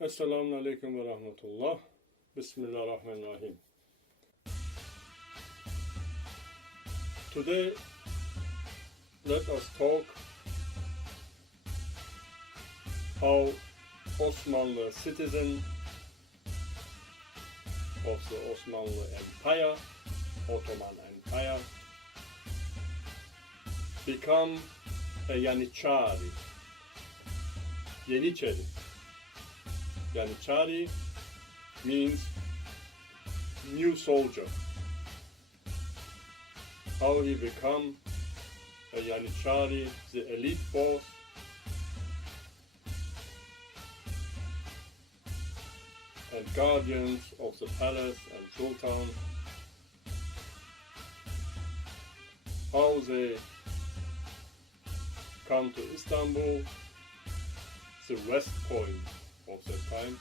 Esselamu Aleyküm ve Rahmetullah. Bismillahirrahmanirrahim. Today, let us talk how Osmanli citizen of the Osmanli Empire, Ottoman Empire, become a Yanitshari. Yanitshari. Yanitshari means new soldier. How he become a Yanitshari, the elite force, and guardians of the palace and sultan. How they come to Istanbul, the west point of that time.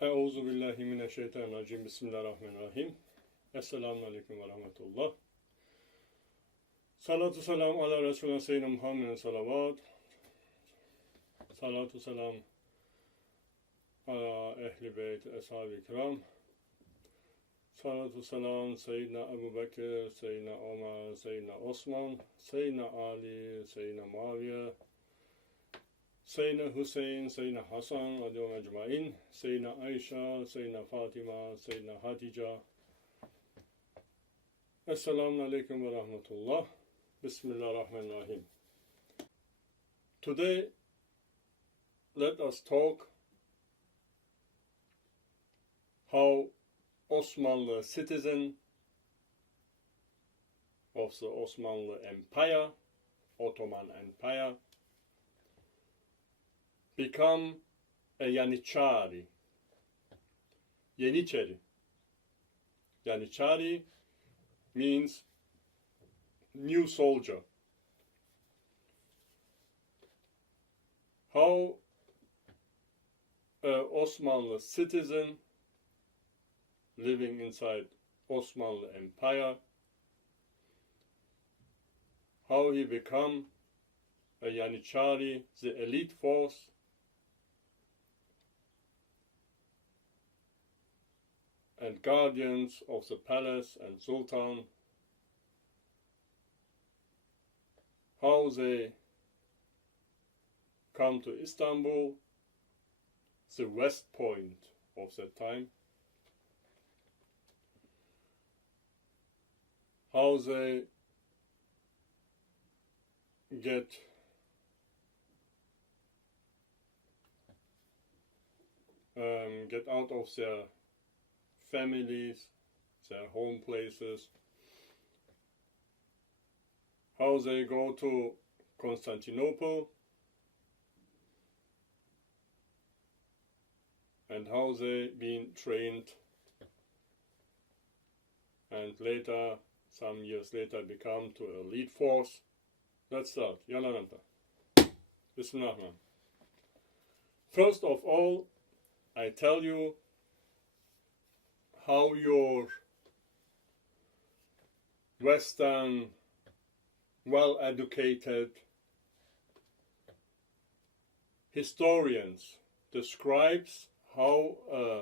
Euzu billahi mineşşeytanirracim. Bismillahirrahmanirrahim. Esselamu Aleyküm ve Rahmetullah. Salatu selam ala Resulü Seyyidina Muhammedin salavat. Salatu selam ala ehli beyt ashab-ı kiram. Salatu selam Seyyidina Ebu Bekir, Seyyidina Ömer, Seyyidina Osman, Seyyidina Ali, Seyyidina Muaviye, Seyyidina Hüseyin, Seyyidina Hasan, radiyallahu ecmaîn, Seyyidina Ayşe, Seyyidina Fatima, Seyyidina Hatice. Esselamu Aleyküm ve Rahmetullah. Bismillahirrahmanirrahim. Today, let us talk how Osmanli citizen of the Osmanli Empire, Ottoman Empire, become a Yanitshari. Yanitshari. Yanitshari means new soldier. How an Osmanli citizen living inside Osmanli Empire, how he become a Yanitshari, the elite force, and guardians of the palace and sultan, how they come to Istanbul, the west point of that time, how they get out of their families, their home places, how they go to Constantinople, and how they been trained, and later, some years later, become to elite force. Let's start. Yalla nanta. Bismillah. First of all, I tell you how your Western, well-educated historians describes how a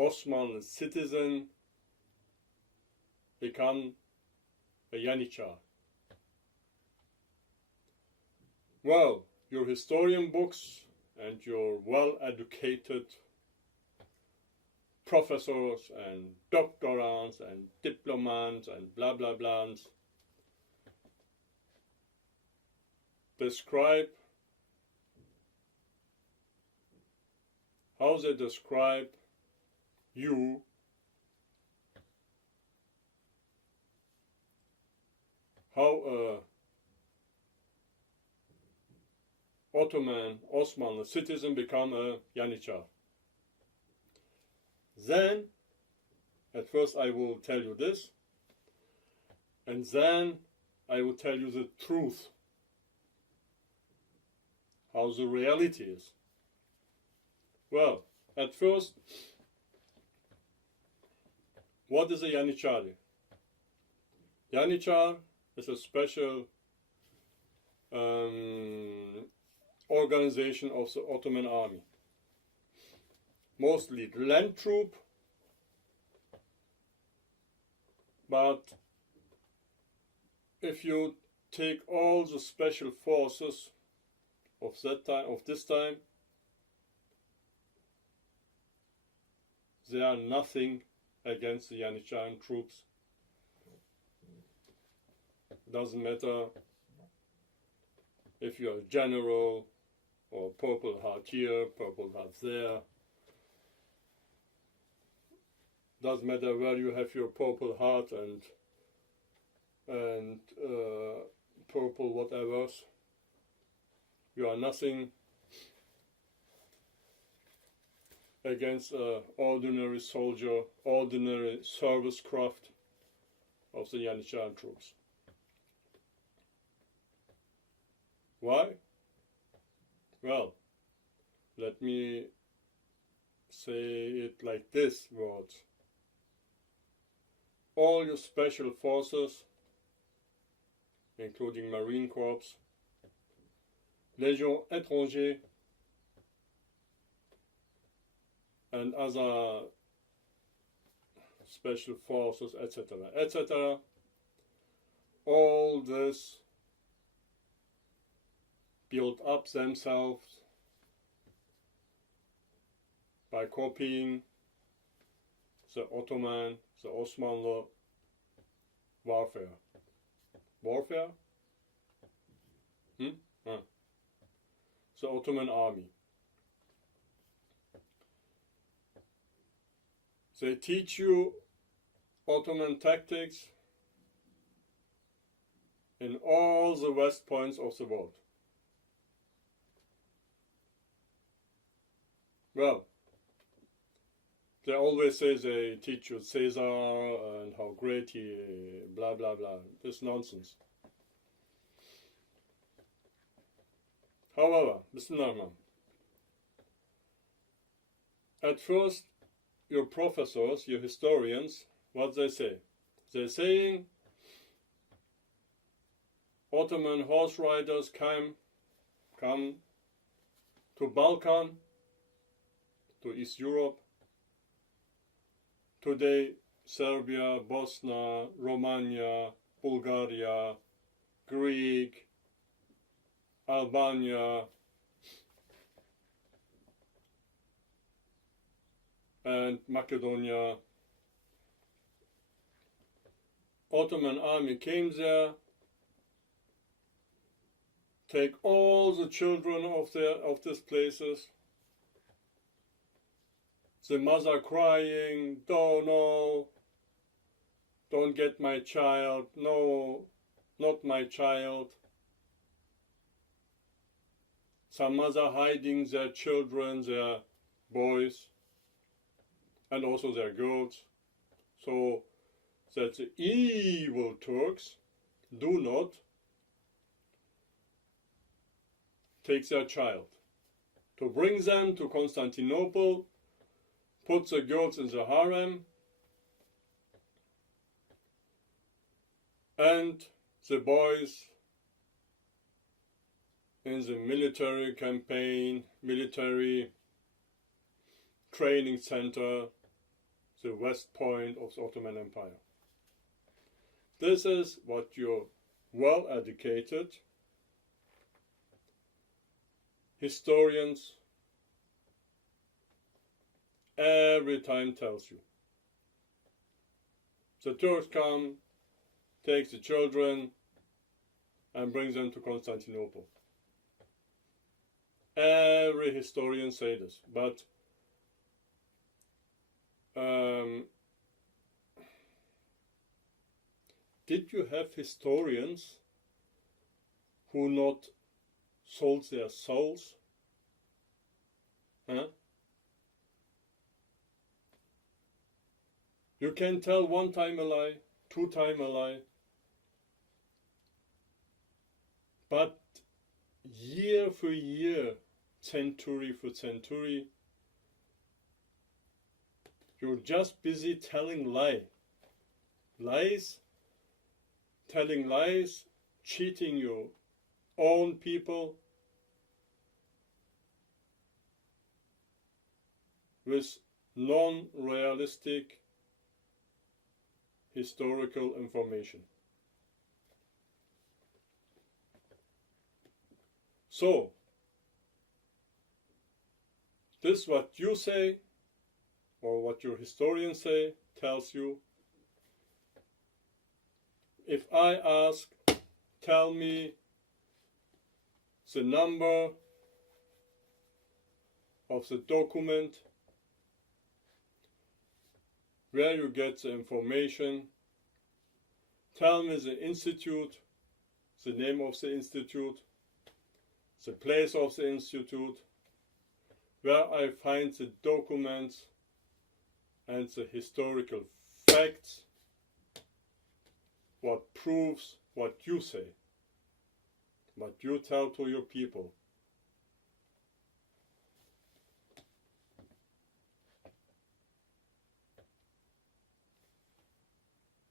Osmanli citizen become a Yanitshar. Well, your historian books and your well-educated professors and doctorants and diplomats and blah blah blahs describe how they describe you how a Ottoman, Osmanli citizen become a Yanitshar. Then, at first I will tell you this, and then I will tell you the truth, how the reality is. Well, at first, what is a Yanitshari? Yanitshar is a special organization of the Ottoman army. Mostly land troop, but if you take all the special forces of that time, of this time, they are nothing against the Yanitsharian troops. Doesn't matter if you're a general or Purple Heart here, Purple Heart there. Doesn't matter where you have your Purple Heart and purple whatever. You are nothing against an ordinary soldier, ordinary service craft of the Yanitsharian troops. Why? Well, let me say it like this words. All your special forces, including Marine Corps, Légion étrangère, and other special forces, etc., etc., all this build up themselves by copying the Ottoman, the Osmanli warfare. Warfare? The Ottoman army. They teach you Ottoman tactics in all the west points of the world. Well, they always say they teach you Caesar and how great he, blah blah blah. This nonsense. However, Bismillah. At first, your professors, your historians, what they say? They're saying Ottoman horse riders come to Balkan, to East Europe. Today, Serbia, Bosnia, Romania, Bulgaria, Greek, Albania, and Macedonia. Ottoman army came there, take all the children of these places. The mother crying, "Oh no, don't get my child, no, not my child." Some mother hiding their children, their boys, and also their girls, so that the evil Turks do not take their child. to bring them to Constantinople, put the girls in the harem, and the boys in the military campaign, military training center, the West Point of the Ottoman Empire. This is what your well-educated historians every time tells you. The Turks come, take the children, and bring them to Constantinople. Every historian say this, but did you have historians who not sold their souls? Huh? You can tell one time a lie, two time a lie, but year for year, century for century, you're just busy telling lies, telling lies, cheating your own people with non-realistic historical information. So, this what you say, or what your historians say, tells you. If I ask, tell me the number of the document where you get the information, tell me the institute, the name of the institute, the place of the institute, where I find the documents and the historical facts, what proves what you say, what you tell to your people.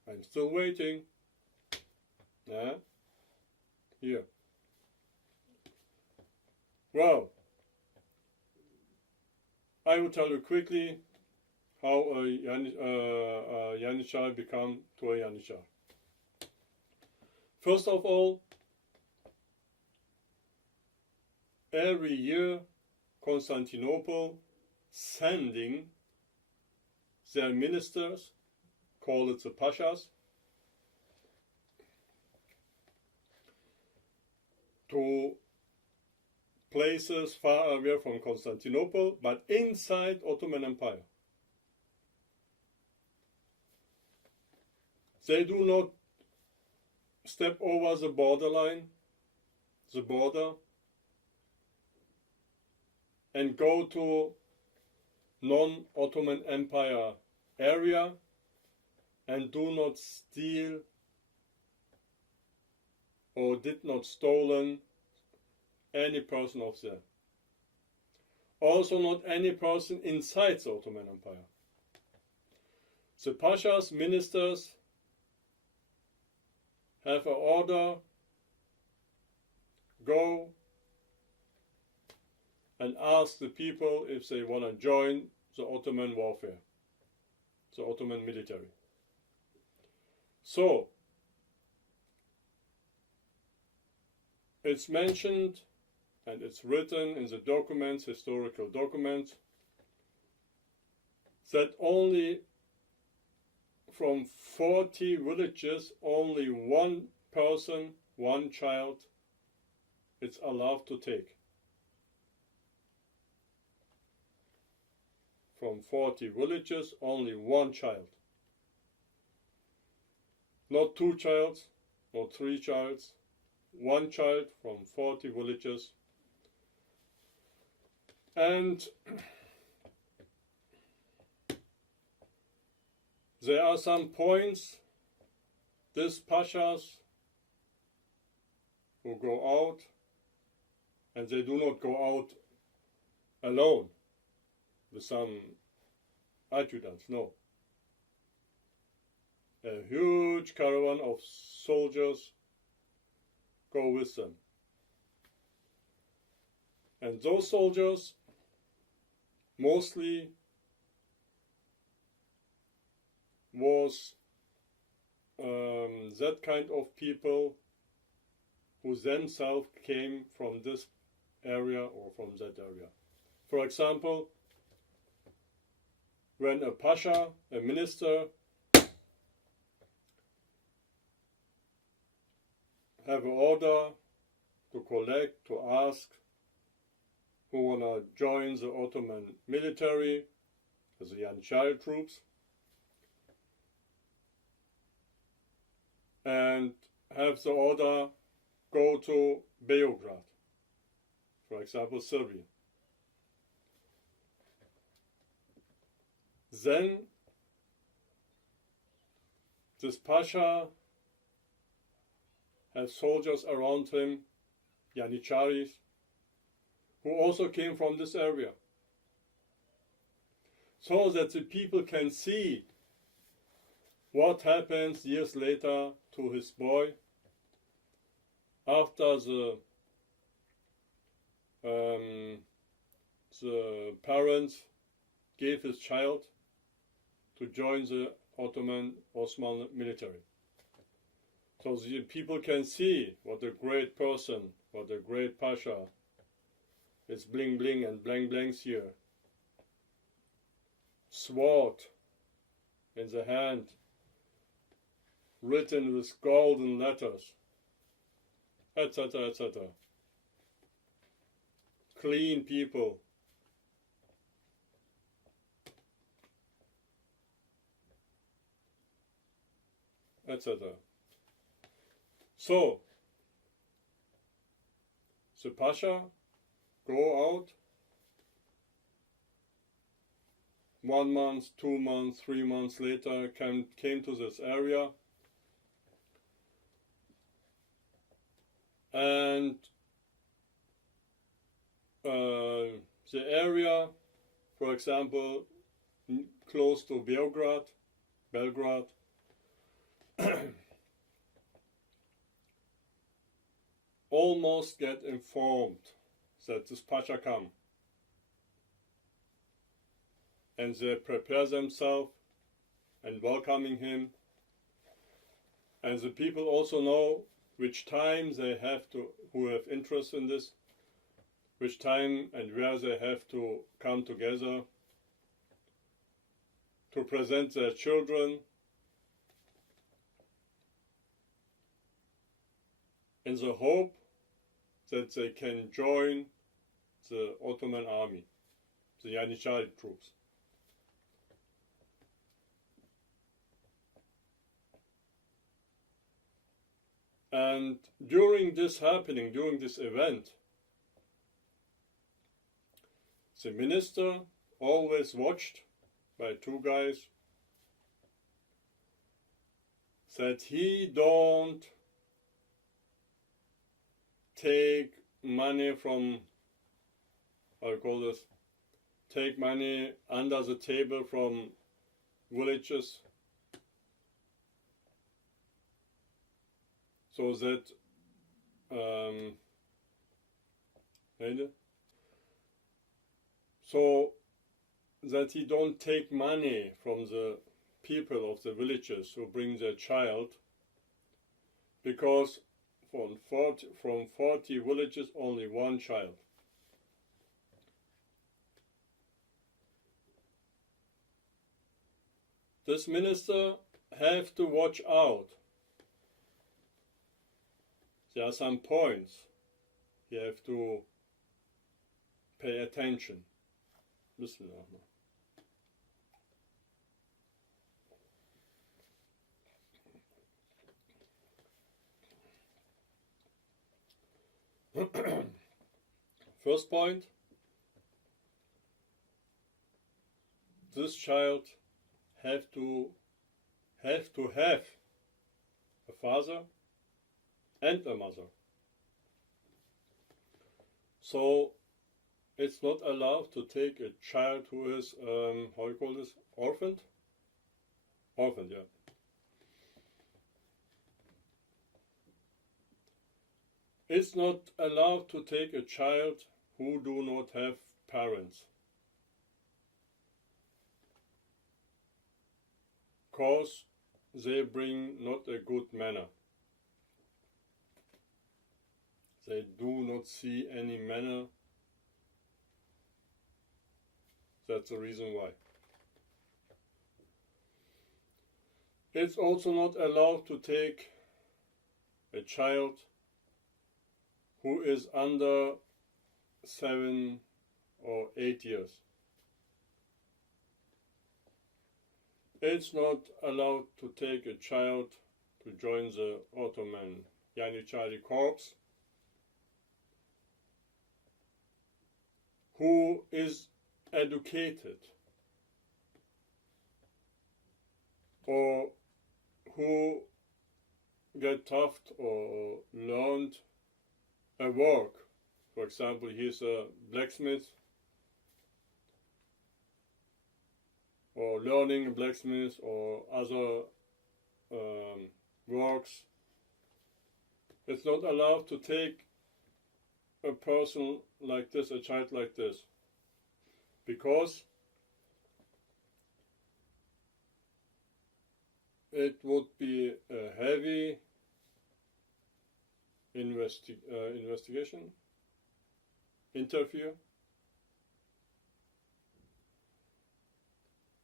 I'm still waiting. Here. Well, I will tell you quickly how a Yanitshar become to a Yanitshar. First of all, every year Constantinople sending their ministers, call it the pashas, to places far away from Constantinople, but inside Ottoman Empire. They do not step over the borderline, the border, and go to non-Ottoman Empire area and do not steal or did not stolen any person of there. Also not any person inside the Ottoman Empire. The pashas, ministers, have an order, go and ask the people if they want to join the Ottoman warfare, the Ottoman military. So, it's mentioned and it's written in the documents, historical documents, that only from 40 villages, only one person, one child, it's allowed to take. From 40 villages, only one child. Not two childs, not three childs, one child from 40 villages. And there are some points, these pashas who go out, and they do not go out alone with some adjutants. No. A huge caravan of soldiers go with them. And those soldiers mostly was that kind of people who themselves came from this area or from that area. For example, when a pasha, a minister, have an order to collect, to ask who wanna join the Ottoman military, the Yanitshari troops, and have the order go to Beograd, for example, Serbia. Then this pasha has soldiers around him, Yanitsharis, who also came from this area, so that the people can see what happens years later to his boy after the parents gave his child to join the Ottoman military. So the people can see what a great person, what a great pasha is, bling bling and blank blanks here. Sword in the hand, written with golden letters, etc., etc. Clean people. Etc. So, the pasha go out 1 month, 2 months, 3 months later, came to this area, and the area, for example, close to Belgrade, almost get informed that this pasha come, and they prepare themselves and welcoming him, and the people also know which time they have to, who have interest in this, which time and where they have to come together to present their children in the hope that they can join the Ottoman army, the Yanitshari troops. And during this happening, during this event, the minister, always watched by 2 guys, that he don't take money from, how you call this, take money under the table from villages, so that he don't take money from the people of the villages who bring their child, because from 40 villages only 1 child. This minister have to watch out. There are some points you have to pay attention. Listen now. First point, this child have to have a father and a mother. So it's not allowed to take a child who is, how you call this, orphaned? Orphaned, yeah. It's not allowed to take a child who do not have parents. Cause they bring not a good manner. They do not see any manner. That's the reason why. It's also not allowed to take a child who is under 7 or 8 years. It's not allowed to take a child to join the Ottoman Yanitshari Corps who is educated or who get taught or learned a work. For example, he's a blacksmith or learning blacksmith or other works. It's not allowed to take a person like this, a child like this, because it would be a heavy investigation, interview.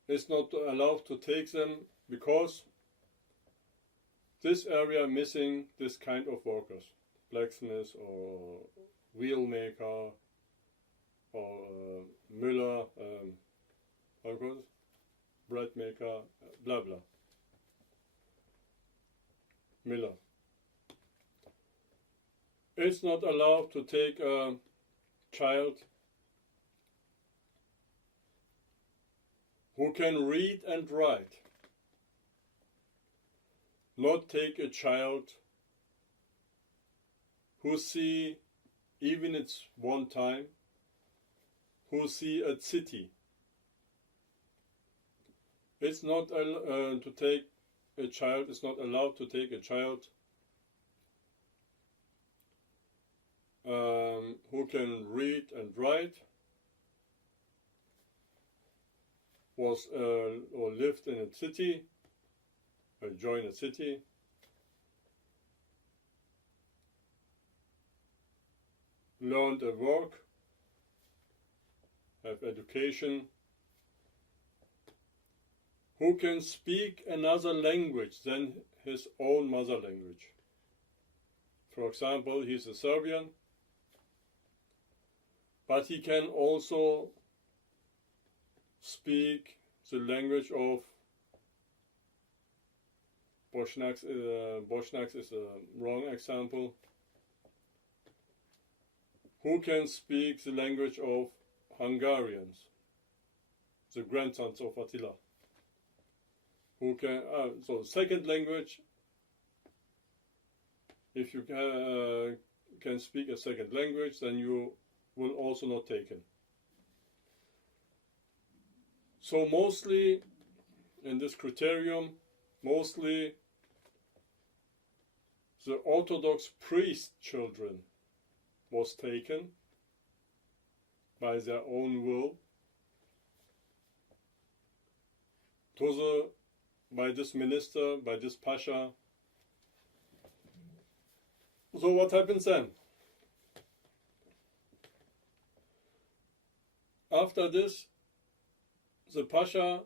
It's not allowed to take them because this area missing this kind of workers, blacksmiths or wheel maker or Müller, how you call it? Bread maker, blah blah. Miller. It's not allowed to take a child who can read and write. Not take a child who see, even it's one time, who see a city. It's not to take a child, it's not allowed to take a child who can read and write, was or lived in a city, or joined a city, learned a work, have education, who can speak another language than his own mother language. For example, he's a Serbian, but he can also speak the language of Bosniaks. Bosniaks is a wrong example. Who can speak the language of Hungarians, the grandsons of Attila? Who can, so second language, if you can speak a second language, then you will also not taken. So mostly in this criterion, mostly the Orthodox priest children was taken by their own will by this minister, by this pasha. So what happens then? After this, the pasha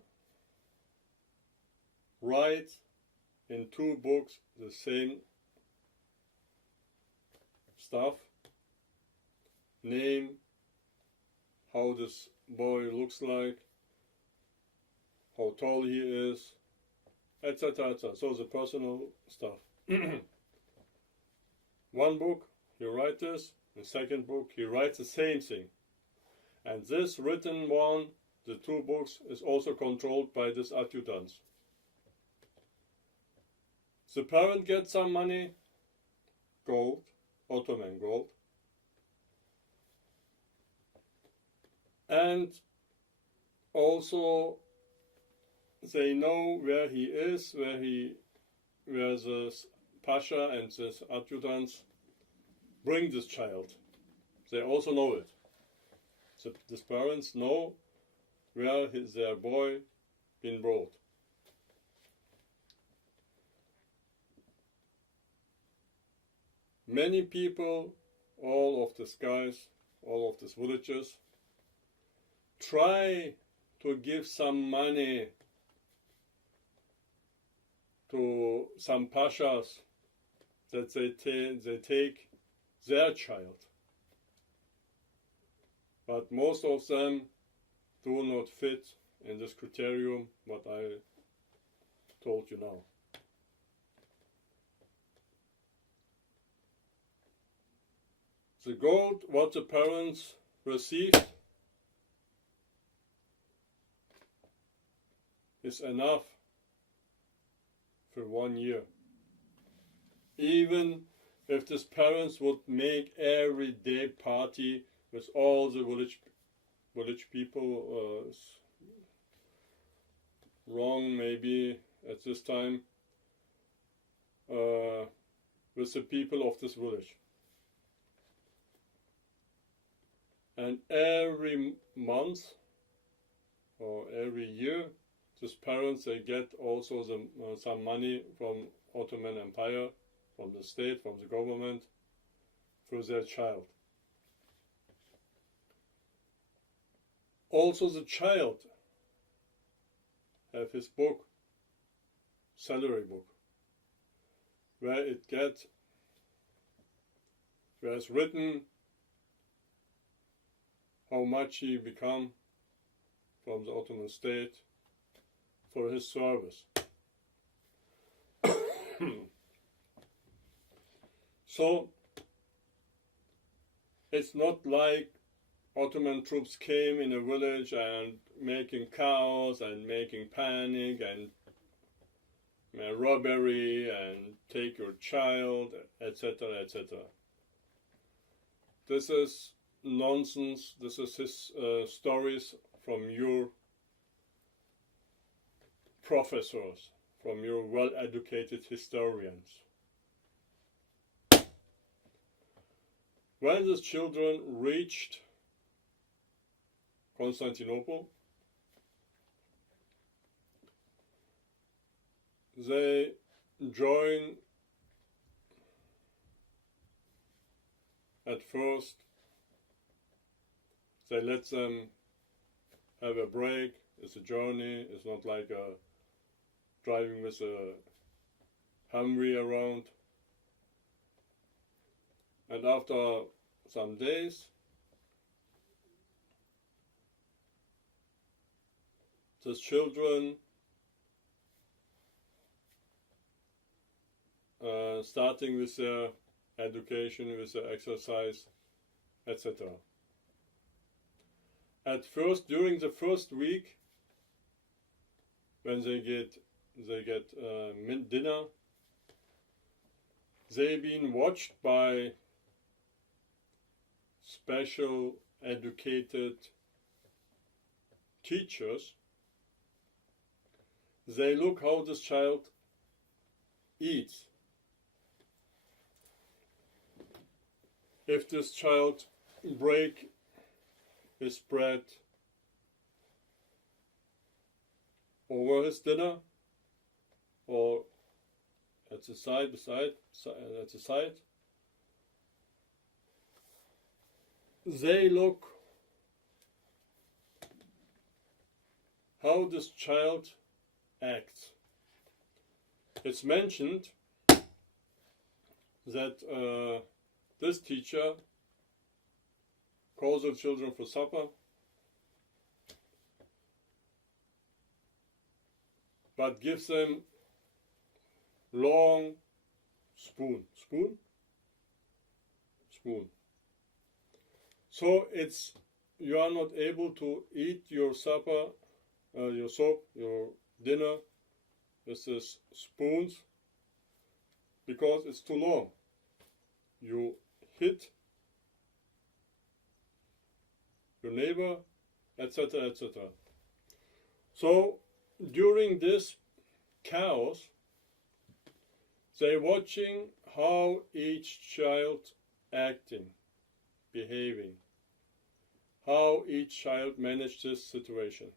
writes in 2 books the same stuff, name, how this boy looks like, how tall he is, etc., etc. So the personal stuff. One book, he writes this. The second book, he writes the same thing. And this written one, the 2 books, is also controlled by this adjutant. The parent gets some money, gold, Ottoman gold. And also they know where he is, where the Pasha and the adjutants bring this child. They also know it. So these parents know where their boy been brought. Many people, all of these guys, all of these villagers, try to give some money to some pashas that they take their child. But most of them do not fit in this criterion what I told you now. The gold what the parents received is enough for 1 year. Even if these parents would make every day party with all the village people, wrong maybe at this time, with the people of this village. And every month or every year, these parents, they get also some money from Ottoman Empire, from the state, from the government, for their child. Also the child have his book, salary book, where it's written how much he become from the Ottoman state for his service. So it's not like Ottoman troops came in a village and making chaos and making panic and robbery and take your child, etc., etc. This is nonsense. This is his stories from your professors, from your well-educated historians. When these children reached Constantinople, they join at first. They let them have a break. It's a journey. It's not like driving with a Humvee around. And after some days, the children starting with their education, with their exercise, etc. At first, during the first week, when they get dinner, they've been watched by special educated teachers. They look how this child eats. If this child break his bread over his dinner or at the side, they look how this child acts. It's mentioned that this teacher calls the children for supper, but gives them long spoon. So you are not able to eat your supper, your soup, your dinner with these spoons because it's too long. You hit your neighbor etc., etc. So during this chaos, they're watching how each child acting, behaving, how each child managed this situation.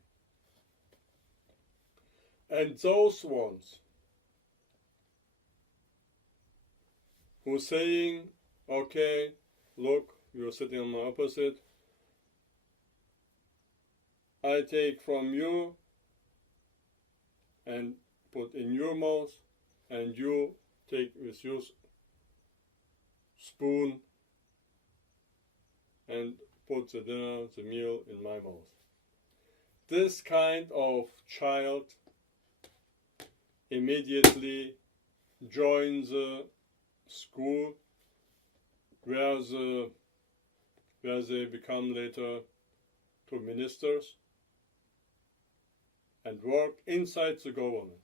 And those ones who are saying, okay, look, you're sitting on my opposite, I take from you and put in your mouth, and you take with your spoon and put the dinner, the meal in my mouth. This kind of child immediately joins the school where they become later to ministers and work inside the government.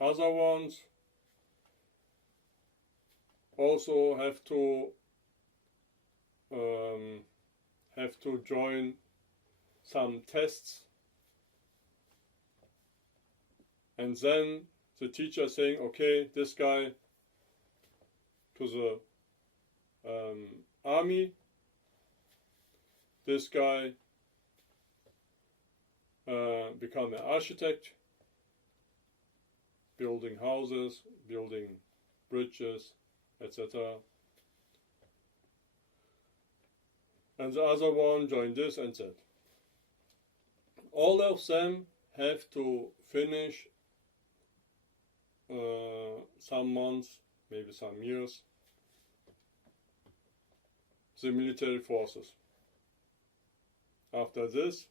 Other ones also have to join some tests, and then the teacher saying, okay, this guy to the army, this guy become an architect, building houses, building bridges, etc. And the other one joined this and that. All of them have to finish some months, maybe some years, the military forces. After this,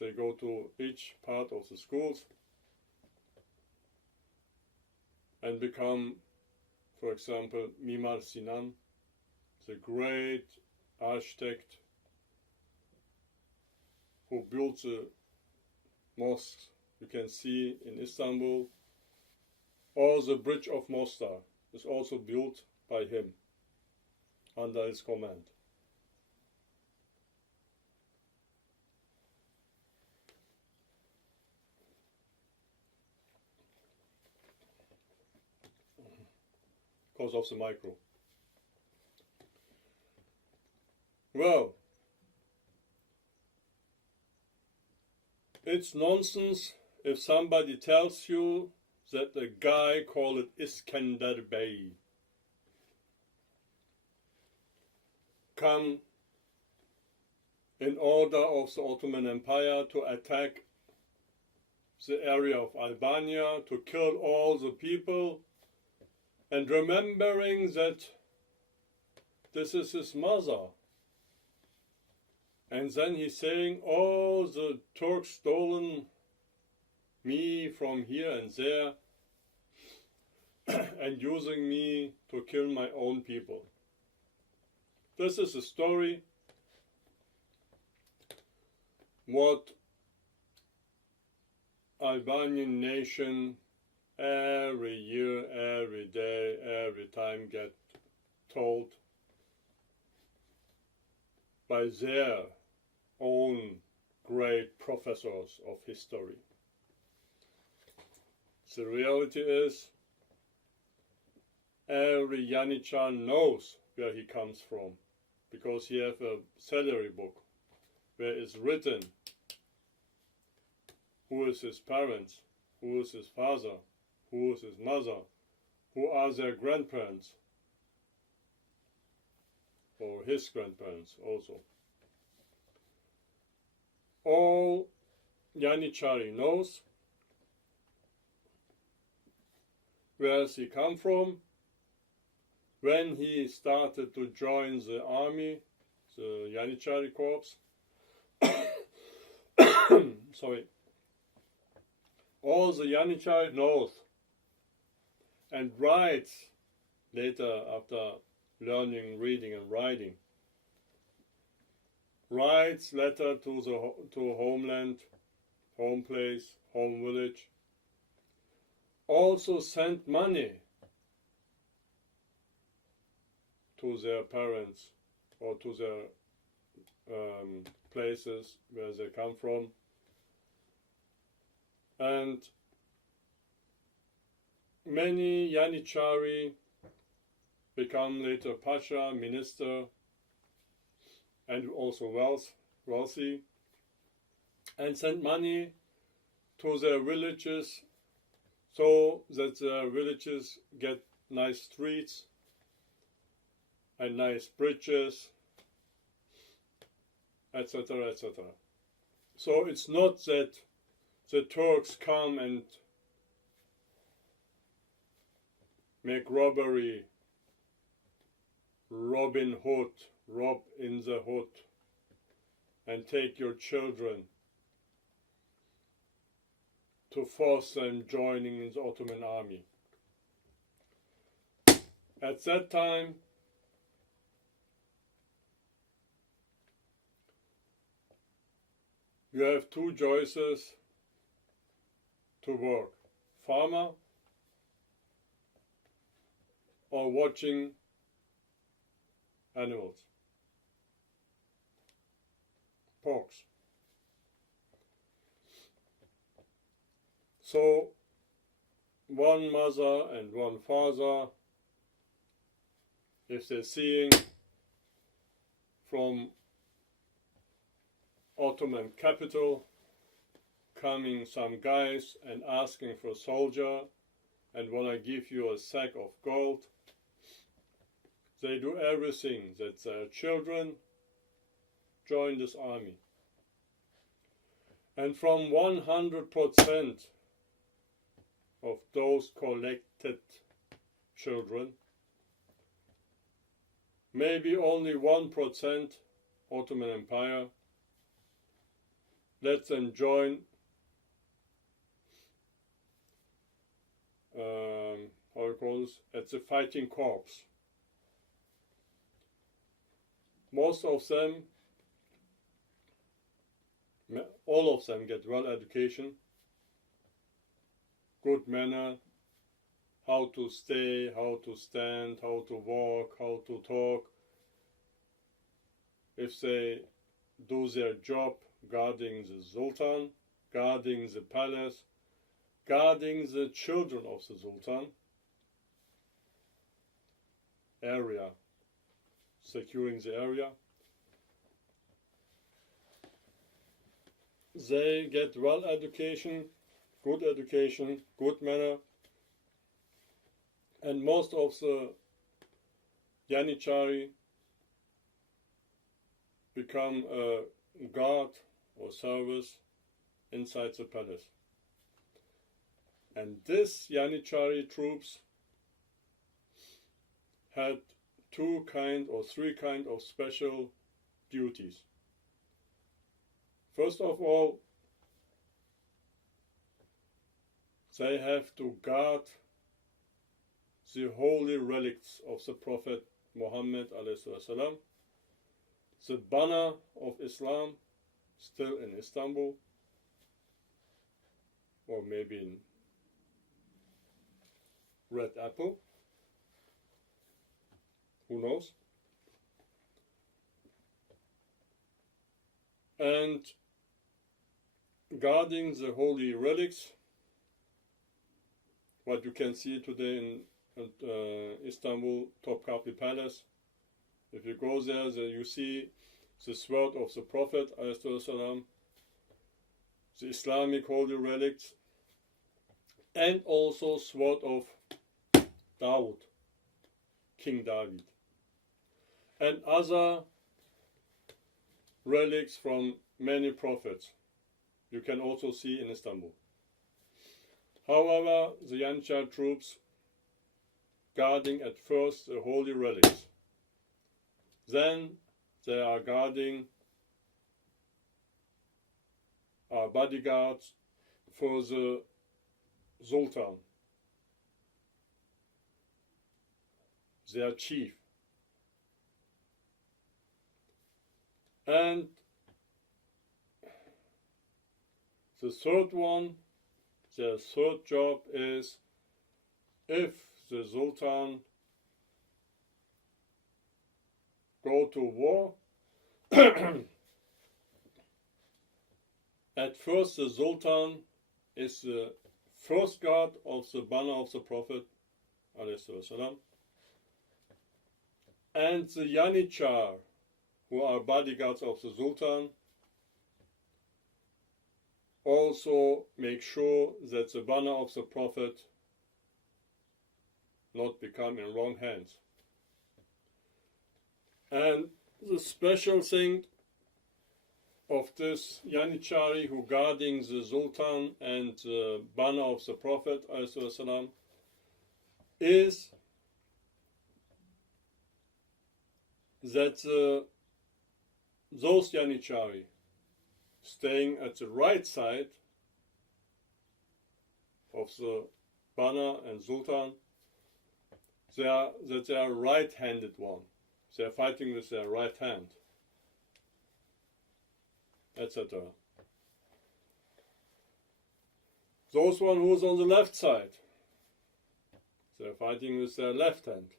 they go to each part of the schools and become, for example, Mimar Sinan, the great architect who built the mosques you can see in Istanbul, or the bridge of Mostar is also built by him under his command. Because of the micro. Well, it's nonsense if somebody tells you that a guy called Iskender Bey come in order of the Ottoman Empire to attack the area of Albania, to kill all the people, and remembering that this is his mother. And then he's saying, oh, the Turks stolen me from here and there and using me to kill my own people. This is a story what Albanian nation every year, every day, every time get told by their own great professors of history. The reality is, every Yanitshar knows where he comes from, because he has a salary book where it's written who is his parents, who is his father, who is his mother, who are their grandparents, or his grandparents also. All Yanitshari knows where does he come from, when he started to join the army, the Yanitshari Corps. Sorry. All the Yanitshari knows and writes later after learning reading and writing. Writes letter to homeland, home place, home village. Also sent money to their parents or to their places where they come from. And many Yanitshari become later Pasha, minister, and also wealthy, and send money to their villages so that their villages get nice streets and nice bridges, etc., etc. So it's not that the Turks come and make robbery, Robin Hood, rob in the hood, and take your children to force them joining in the Ottoman army. At that time, you have two choices to work: farmer or watching animals, porks. So one mother and one father, if they're seeing from Ottoman capital coming some guys and asking for a soldier and want to give you a sack of gold, they do everything that their children join this army. And from 100% of those collected children, maybe only 1% Ottoman Empire let them join how it calls at the fighting corps. Most of them, all of them get well education, good manner, how to stay, how to stand, how to walk, how to talk. If they do their job guarding the Sultan, guarding the palace, guarding the children of the Sultan, area, securing the area, they get well education, good manner, and most of the Yanitshari become a guard or service inside the palace. And this Yanitshari troops had three kind of special duties. First of all, they have to guard the holy relics of the Prophet Muhammad ﷺ, the banner of Islam, still in Istanbul, or maybe in Red Apple, who knows? And guarding the holy relics, what you can see today in Istanbul Topkapı Palace. If you go there, you see the sword of the Prophet ﷺ, the Islamic holy relics, and also sword of Dawood, King David, and other relics from many prophets you can also see in Istanbul. However, the Yanitshari troops guarding at first the holy relics. Then they are guarding bodyguards for the Sultan, their chief. And the third one, their third job is, if the Sultan go to war, at first the Sultan is the first guard of the banner of the Prophet, and the Yanitshar, who are bodyguards of the Sultan, also make sure that the banner of the Prophet not become in wrong hands. And the special thing of this Yanitshari who guarding the Sultan and the banner of the Prophet ﷺ, is that those Yanitshari staying at the right side of the banner and Sultan, they are right-handed one. They are fighting with their right hand, etc. Those one who's on the left side, they are fighting with their left hand.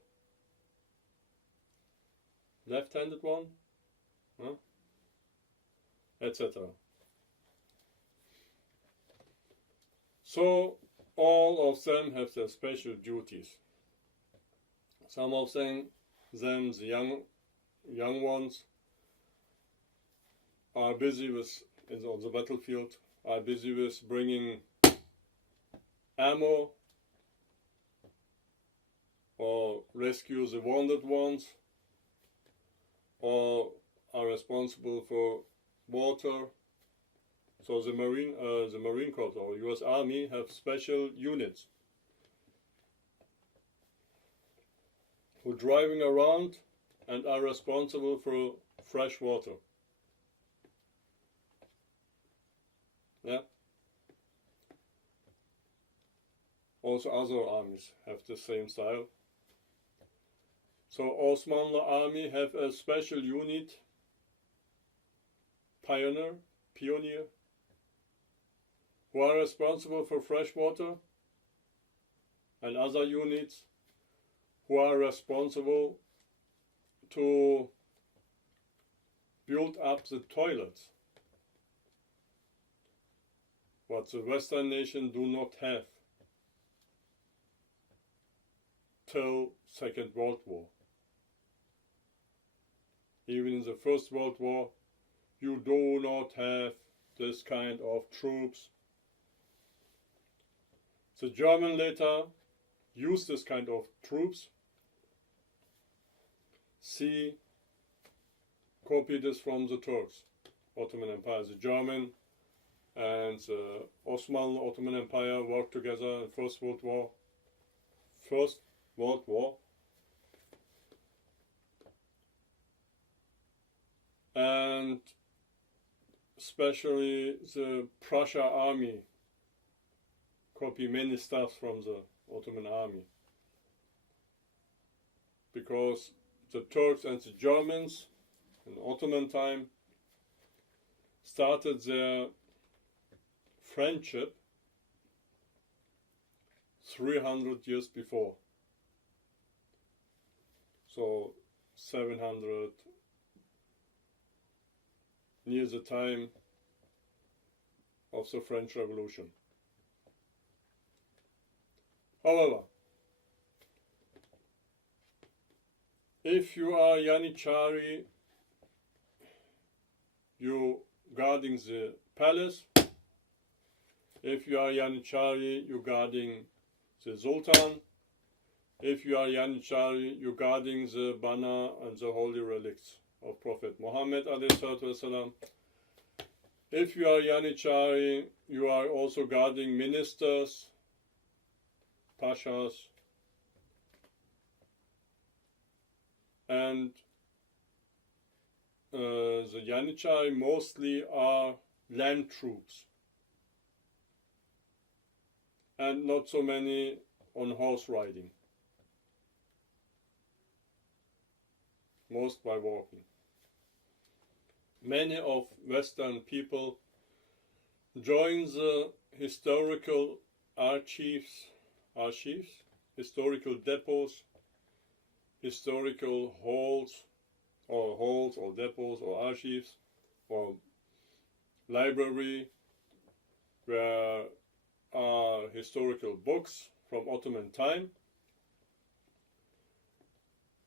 Left-handed one, etc. So all of them have their special duties. Some of them, the young ones, are busy with, on the battlefield, are busy with bringing ammo or rescue the wounded ones, or are responsible for water. So the Marine Corps or US Army have special units who are driving around and are responsible for fresh water. Yeah. Also other armies have the same style. So Osmanli army have a special unit, pioneer, who are responsible for fresh water, and other units who are responsible to build up the toilets, what the Western nations do not have till Second World War. Even in the First World War, you do not have this kind of troops. The German later used this kind of troops. See, copied this from the Turks, Ottoman Empire. The German and the Ottoman Empire worked together in First World War. And especially the Prussia army copy many stuff from the Ottoman army, because the Turks and the Germans in Ottoman time started their friendship 300 years before. So 700, near the time of the French Revolution. However, if you are Yanitshari, you guarding the palace. If you are Yanitshari, you guarding the Sultan. If you are Yanitshari, you guarding the banner and the holy relics of Prophet Muhammad ﷺ. If you are Yanitshari, you are also guarding ministers, pashas, and the Yanitshari mostly are land troops, and not so many on horse riding, most by walking. Many of Western people join the historical archives, historical depots, historical halls, or halls or depots or archives or library where are historical books from Ottoman time.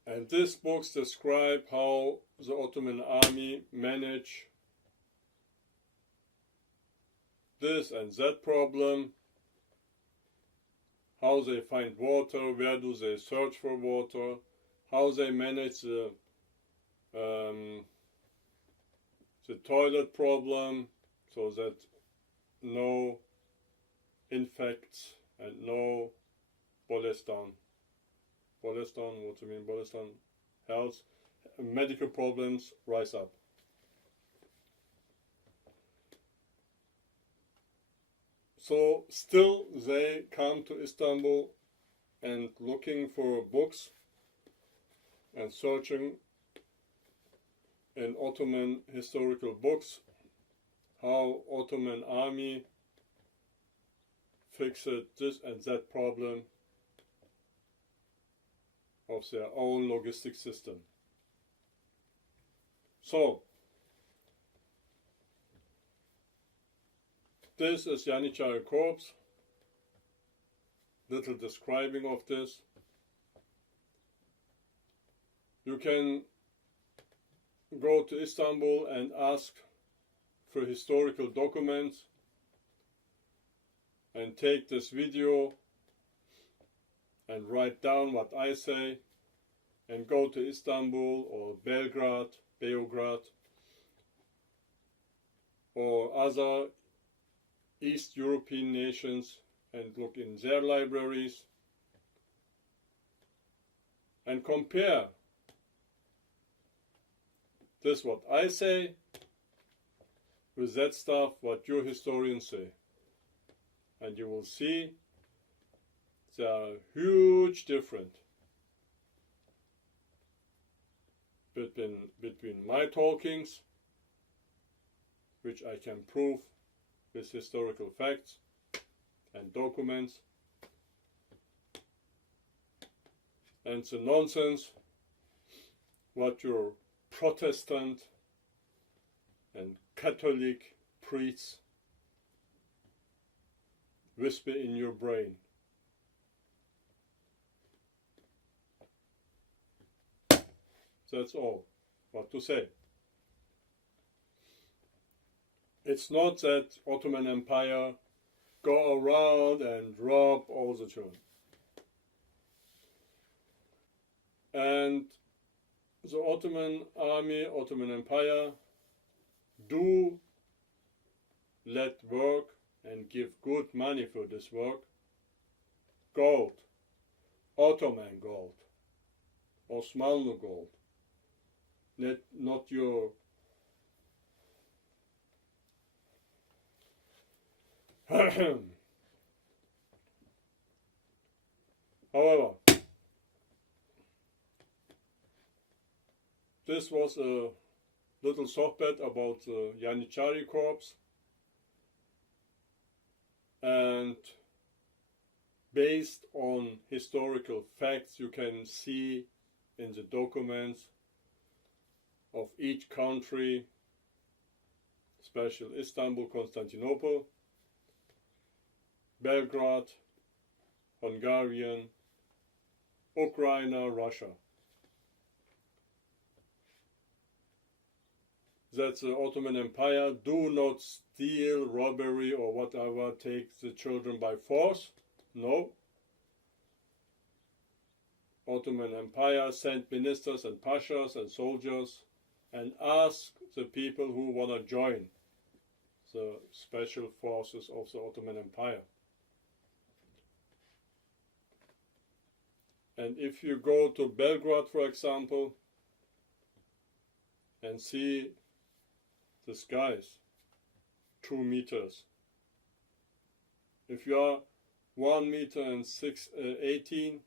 And these books describe how the Ottoman army managed this and that problem, how they find water, where do they search for water, how they manage the toilet problem so that no infects and no Bolestan, what do you mean Bolestan? Health, medical problems rise up. So still they come to Istanbul and looking for books and searching in Ottoman historical books how Ottoman army fixed this and that problem of their own logistic system. So this is Yanitshari Corps, little describing of this. You can go to Istanbul and ask for historical documents and take this video and write down what I say and go to Istanbul or Belgrade, Beograd or other East European nations and look in their libraries and compare this what I say with that stuff what your historians say, and you will see there are huge difference between my talkings, which I can prove with historical facts and documents, and the nonsense what your Protestant and Catholic priests whisper in your brain. That's all what to say. It's not that Ottoman Empire go around and rob all the children. And the Ottoman army, Ottoman Empire, do let work and give good money for this work. Gold, Ottoman gold, Osmanli gold, not your however, this was a little sohbet about the Yanitshari Corps, and based on historical facts you can see in the documents of each country, especially Istanbul, Constantinople, Belgrade, Hungarian, Ukraine, Russia, that the Ottoman Empire do not steal, robbery or whatever, take the children by force. No. Ottoman Empire sent ministers and pashas and soldiers and asked the people who want to join the special forces of the Ottoman Empire. And if you go to Belgrade, for example, and see the skies, 2 meters. If you are 1 meter and 80,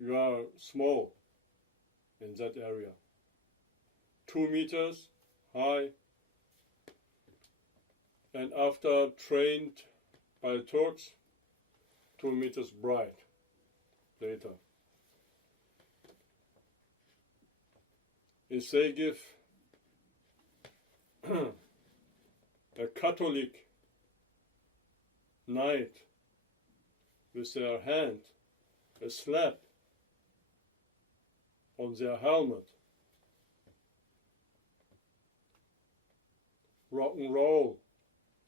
you are small in that area. 2 meters high, and after trained by Turks, 2 meters bright later. is they give a Catholic knight with their hand a slap on their helmet. Rock and roll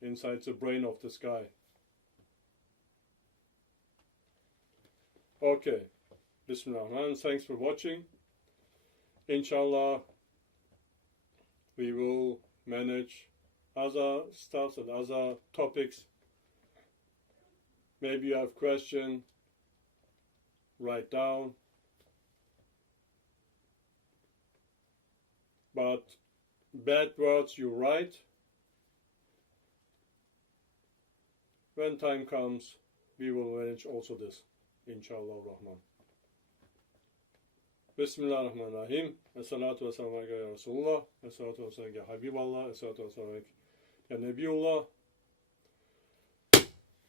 inside the brain of this guy. Okay, Bismillah, thanks for watching. Inshallah, we will manage other stuff and other topics. Maybe you have question, write down. But bad words you write. When time comes, we will manage also this, inshallah rahman. Bismillah rahman rahim. As-salatu wa-salamu alayka ya Rasulullah. As-salatu wa-salamu ya Habiballah. As-salatu wa-salamu alayka ya Nabiullah.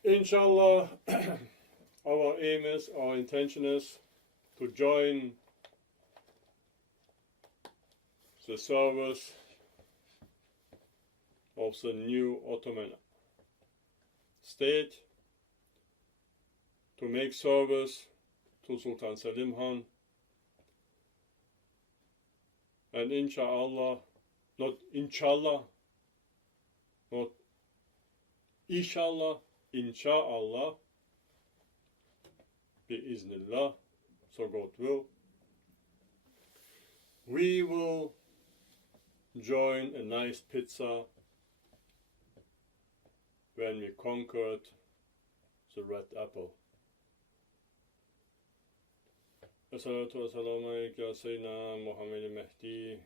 Inshallah, our aim is, our intention is to join the service of the new Ottoman state, to make service to Sultan Selim Khan, and inshallah, not inshallah, not inshallah, inshallah, bi-iznillah, so God will, we will join a nice pizza when we conquered the Red Apple. As-salatu wa-salamu alayka Sayyidina Muhammad al-Mahdi,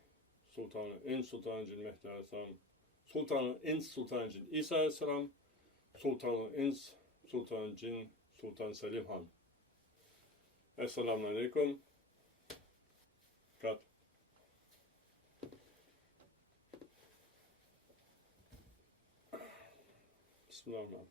Sultan in Sultan Jin Mahdi al-Salam, Sultan in Sultan Jin Isa al-Salam, Sultan in Sultan Jin Sultan Selim Khan. Assalamu alaikum. Cut. Bismillah.